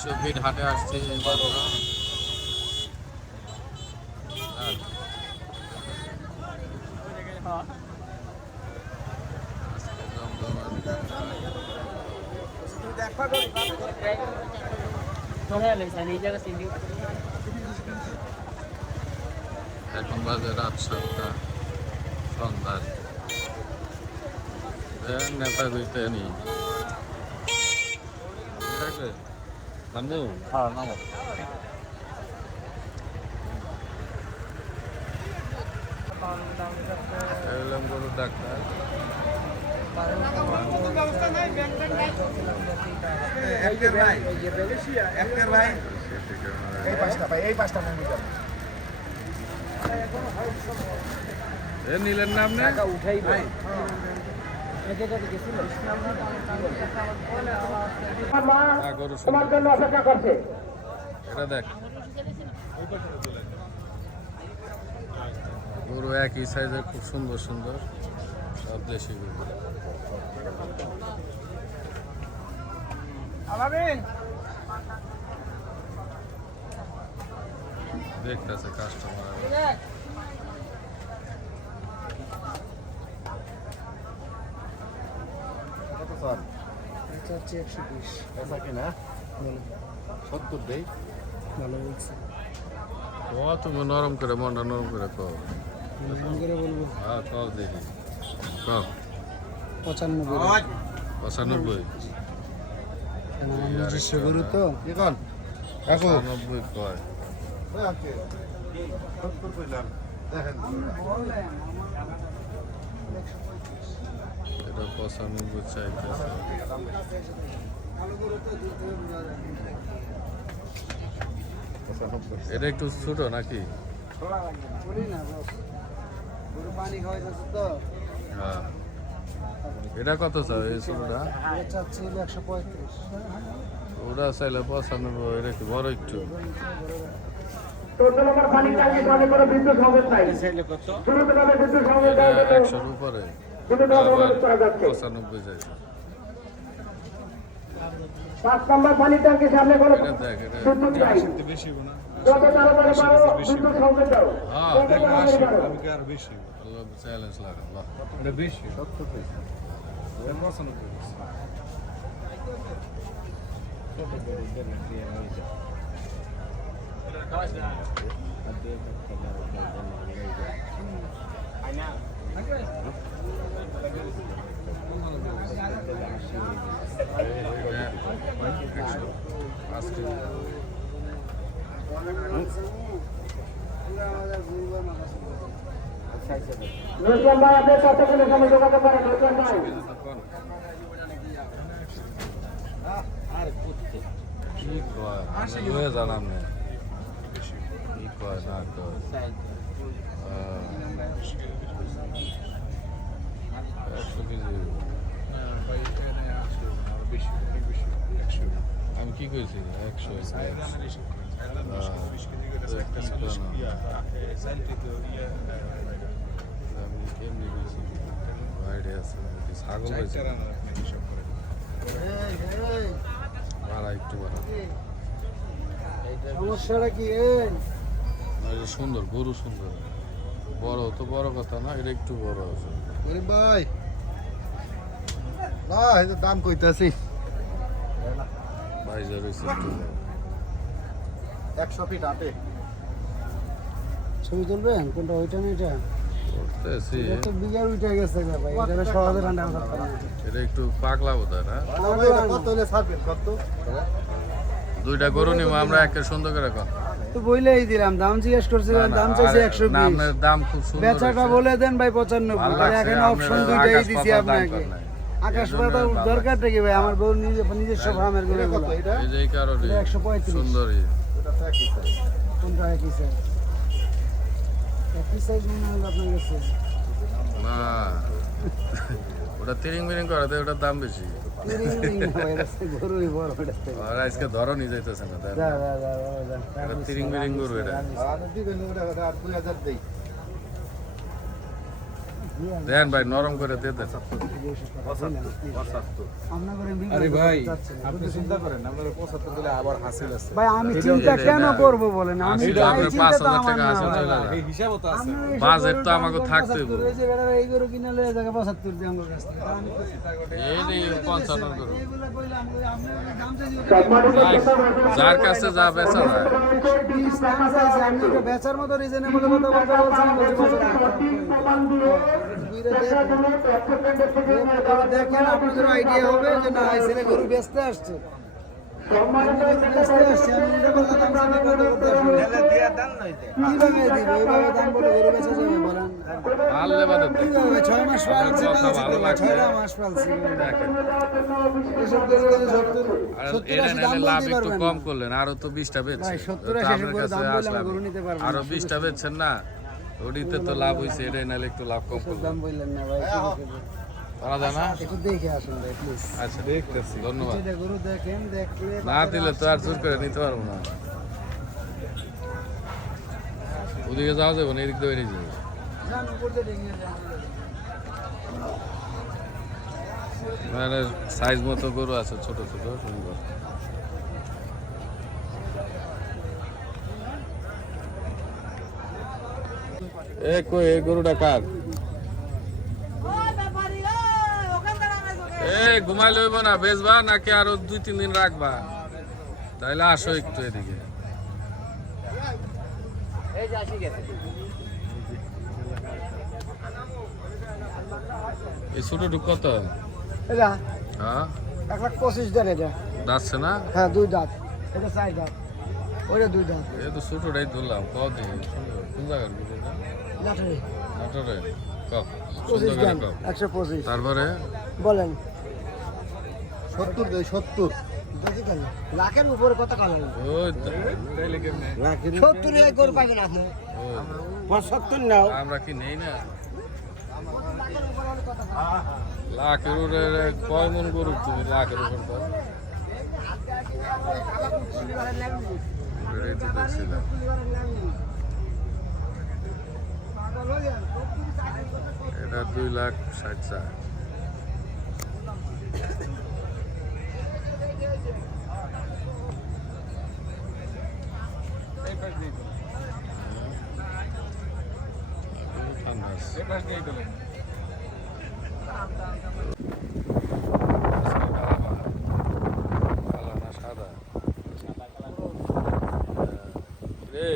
100 fit হাটে আসছে মাত্র। এখন বাজে রাত 7টা সন্ধ্যার। নেতা কইতে নি গরু ডাক্তার নিলেন নাম না উঠাই এটা দেখ গরু একই সাইজের, খুব সুন্দর সুন্দর সব দেশি গরু। দেখতেছে কাস্টমার। তুমি নরম করে মনটা নরম করে কও, হ্যাঁ কও দেখি কও। 95 গরু তো 95 কয়। এটা 95 চাইতেছে। এটা একটু ছোট নাকি? হ্যাঁ এটা কত চাই এই ছোটটা? ওটা চাইলে 95। এটা কি বড় একটু? 100-র উপরে 95 চাইছে। 5 নম্বর পানি ট্যাঙ্কির সামনে কোনো এটা দেখ, এটা বেশি না যত তাড়াতাড়ি পারো বিদ্যুৎ সংযোগ দাও। হ্যাঁ আমি কি আর বেশি আল্লাহ চ্যালেঞ্জ লাগে আল্লাহ। এটা বেশি 70 পয়সা 95 আজকে নজরুল ভাই আপনার সাথে কোনো সময় যোগাযোগ করেন। নজরুল ভাই কি কয় আমি লয়ে জানাম না কি কয় না কয়। 100 কেজি আমি কি কইছি 100 আমি কেমনি কইছি আইডিয়া আছে ছাগল কইছি ভাড়া একটু ভাড়া। সমস্যাটা কি? এটা সুন্দর গরু, সুন্দর বড় তো বড় কথা না, এটা একটু বড় আছে। ভাই না এটা দাম কইতাছি 22,000 হয়েছে একটু। 100 ফিট আটে ছবি তুলবেন কোনটা? ওইটা না এটা করতেছি। তো বিঘার উঠে গেছে ভাই, এটা সহজে রান্না করতে পারে না। এটা একটু পাগলা বোধ হয় না? কত হলে ছাড়বেন কত? দুইটা গরু নিব আমরা, একটা সুন্দর করে কর। তো বইলেই দিলাম, দাম জিজ্ঞেস করছিলেন, দাম চাইছে 120। নামের দাম খুব সুন্দর। বেচাটা বলে দেন ভাই 95। তাহলে এখানে অপশন দুইটাই দিছি আপনাকে। আকাশ পাতা দরকারটা কি ভাই? আমার গরু নিজস্ব ফার্মের গরু এগুলো। এই যে এই কারণে 135 সুন্দরী। কোনটা একই সাইজ? একই সাইজ মনে হলো আপনার কাছে? না ওটা তিরিং মিরিং করে দেয়, ওটার দাম বেশি। গরুই বড় ওটা। আর আজকে ধরো নিয়ে যাইতেছে না তাই না? এটা তিরিং মিরিং গরু এটা। দেন ভাই নরম করে দিয়ে দেন। আরে ভাই আপনি চিন্তা করেন আপনার 75 দিলে আবার হাসিল আছে ভাই আমি চিন্তা কেন করব বলেন, আমি আসলে আপনার 5,000 টাকা হাসিল চলে যায়। এই হিসাবও তো আছে বাজেট তো আমাকে থাকতে হবে। এই যে বেড়া এই গরু কিনে লয়ে জায়গা 75 দিয়ে আমার কাছ থেকে আমি এই নেই 55 করে। এইগুলা কইলে আমি দাম চাইছি যার কাছে যা বেচা যায়। 20 দাম চাইছি, আমি এটা বেচার মতো রিজনেবল কথা বলতে বলছি, আমি বলছি দেখেন আপনাদের আইডিয়া হবে যে না এই ছেলে গরু বেচতে আসছে, বেচতে আসছে, আমি এটা বলতে দাম চাইতে কথা বলতে আসবো কিভাবে দিব, এইভাবে দাম বলে গরু বেচা যাবে বলেন? পারলে বাদে দেন। কিভাবে 6 মাস পালছি, কথা ভালো লাগছে। 6 মাস পালছি, দেখেন। এসব গরু 70 আর 70 এটা 80 দাম নিলে লাভ বলতে একটু পারবেন কম না। করলেন, আরো তো 20টা বেচছেন। ভাই, 70 তো 80 আপনার করে কাছে দাম বললে আসলাম। আমি গরু নিতে পারবো না। আরো 20টা বেচছেন না, ওটিতে তো লাভ হইছে, এটাই নাহলে একটু লাভ কম এসব করলেন। দাম বললেন না ভাই, পারা যায় না? একটু দেখে আসুন ভাই প্লিজ। আচ্ছা দেখতেছি, ধন্যবাদ। এটা গরু দেখেন, দেখলে না দিলে তো আর জোর করে নিতে পারবো না। ওদিকে যাওয়া যাবে না, এদিক দিয়ে নিয়ে যাবে। যান উপরে দেখে যান। সাইজ মতো গরু আছে, ছোট ছোট সুন্দর। কই এই গরুটা কার? ঘুমাই লইব না, বেচবা নাকি আরো 2-3 দিন রাখবা? তাইলে আসো একটু এদিকে। এই ছোট টুক কত? এটা হ্যাঁ 1,25,000 দেন এটা। যাচ্ছে না? হ্যাঁ 2 দাঁত, এটা 4 দাঁত, ওইটা 2 দাঁত। এই তো ছোটটাই ধরলাম, কদিন কোন জায়গার গরু এটা? লাটারি নাটোরে কপ 25 সুন্দর দেন, কপ। 125 তারপরে বলেন। 70 দেয় 70 দেখি কেন লাখের উপরে কত কাল ওই তো, তাইলে কেমনে? 70 এর গরু পাবেন আপনি, ওই, 75 নাও। আমরা কি নেই না? লাখের উপরে কয় মন গরু তুমি লাখের উপর পাও? এটাই তো দেখছিলাম। এটা 2,60,000। ঠান্ডা আছে। এই পাশ দিয়ে গেলেন কালা না সাদা? রে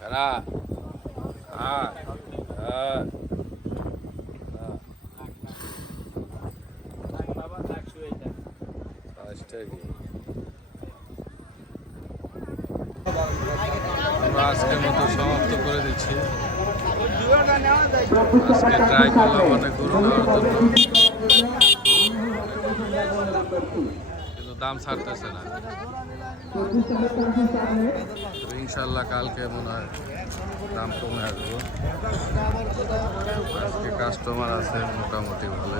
কারা? হ্যাঁ হ্যাঁ। আমরা আজকের মতো সমাপ্ত করে দিচ্ছি। আজকে ট্রাই করলাম অনেক গরু নেওয়ার জন্য, কিন্তু দাম ছাড়তেছে না। তো ইনশাল্লাহ কালকে মনে হয় দাম কমে আসবো। আজকে কাস্টমার আছে মোটামুটি ভালো।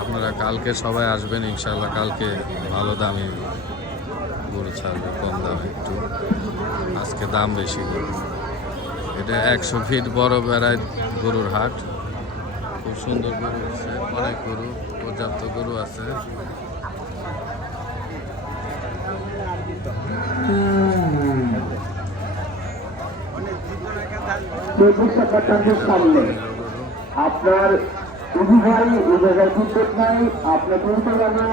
আপনারা কালকে সবাই আসবেন ইনশাল্লাহ, কালকে ভালো দামে গরু ছাড়বে, কম দামে একটু। আজকে দাম বেশি গরু। এটা 100 ফিট বড় বেড়ায় গরুর হাট। খুব সুন্দর গরু আছে, অনেক গরু, পর্যাপ্ত গরু আছে। সামনে আপনার উবু ভাই এই জায়গায় সুযোগ নাই, আপনি পৌঁছে যাবেন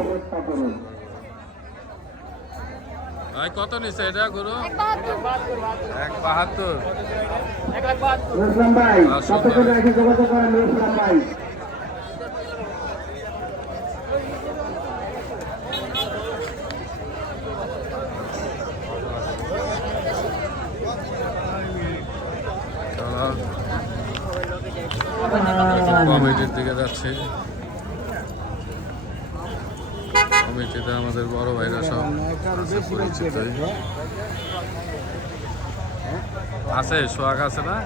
অবস্থা করুন। ভাই কত নিচ্ছে এটা গরু? 1,72। ইসলাম ভাই কত করে রেখে যোগাযোগ করেন ইসলাম ভাই। কমিটির দিকে যাচ্ছি। কমিটিতে আমাদের বড় ভাইরা সব আছে, পরিচিত আছে। সোহাগ আছে না?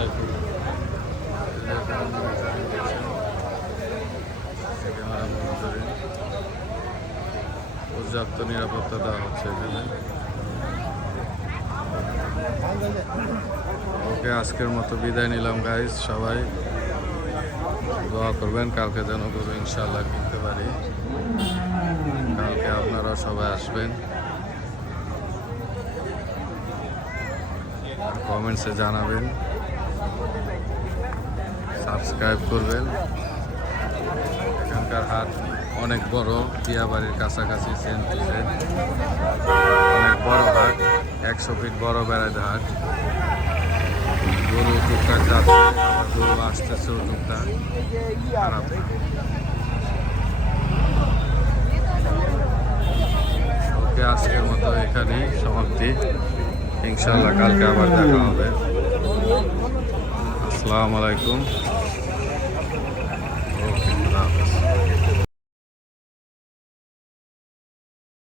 আলাইকুম। ক্যামেরা মনিটরিং পর্যাপ্ত নিরাপত্তা দেওয়া হচ্ছে এখানে। ওকে, আজকের মতো বিদায় নিলাম গাইজ। সবাই দোয়া করবেন কালকে যেন গরু ইনশাল্লাহ কিনতে পারি। কালকে আপনারা সবাই আসবেন, কমেন্টসে জানাবেন, সাবস্ক্রাইব করবেন। এখানকার হাট অনেক বড়, টিয়াবাড়ির কাছাকাছি, সেন্ট অনেক বড় হাট, 100 ফিট বড় বেড়াইতে হাট। গরু টুকটাক যাচ্ছে, আবার গরু আসতেছেও টুকটাক। খারাপ না। ওকে, আজকের মতো এখানেই সমাপ্তি। ইনশাল্লাহ কালকে আবার দেখা হবে। আসসালামু আলাইকুম।